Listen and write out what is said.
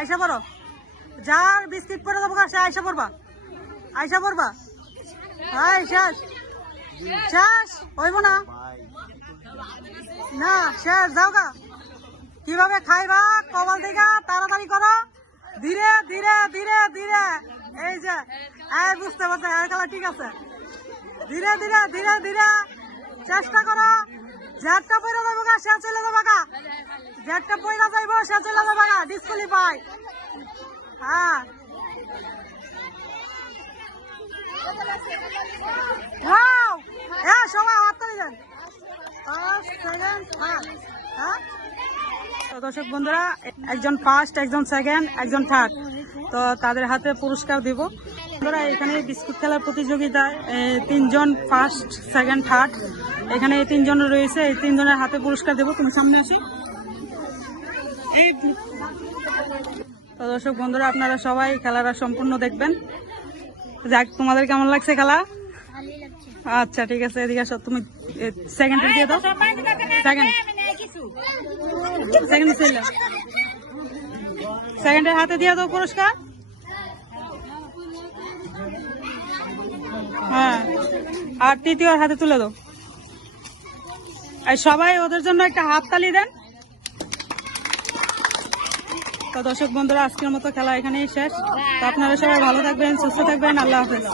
আইসা পড়ো, যার বিস্কিট পরে দেবো সে আইসা পড়বা, আইসা পড়বা। হ্যাঁ শেষ, শেষ হইব না, না শেষ, যাও গা। কিভাবে খাইবা কপাল থেকে তাড়াতাড়ি করো, ধীরে ধীরে ধীরে ধীরে। এই যে বুঝতে পারছে হেয়ার কালার ঠিক আছে, ধীরে ধীরে ধীরে ধীরে চেষ্টা করো। জ্যাটটা পয়রা যাবো গা, সে চলে যাবো গা, জ্যাটটা পয়রা যাইবো সে চলে যাবো গা, ডিসকুয়ালিফাই। হ্যাঁ ওয়াও, হ্যাঁ সবাই হাততালি দেন। First second third. হ্যাঁ তো দর্শক বন্ধুরা, একজন ফার্স্ট, একজন সেকেন্ড, একজন থার্ড, তো তাদের হাতে পুরস্কার দিব। বন্ধুরা এখানে বিস্কুট খেলার প্রতিযোগিতায় 3 জন ফার্স্ট, সেকেন্ড, থার্ড, এখানে 3 জন রয়েছে। এই 3 জনের হাতে পুরস্কার দেবো। তুমি সামনে আসো। তো দর্শক বন্ধুরা, আপনারা সবাই খেলাটা সম্পূর্ণ দেখবেন। যাক, তোমাদের কেমন লাগছে খেলা? আচ্ছা ঠিক আছে, এদিকে আসো। তুমি সেকেন্ড দিয়ে দাও, সেকেন্ড সেকেন্ডের হাতে দিয়ে দাও পুরস্কার। হ্যাঁ, আর তৃতীয় হাতে তুলে দাও। আর সবাই ওদের জন্য একটা হাততালি দেন। তো দর্শক বন্ধুরা, আজকের মতো খেলা এখানেই শেষ। তো আপনারা সবাই ভালো থাকবেন, সুস্থ থাকবেন। আল্লাহ হাফেজ।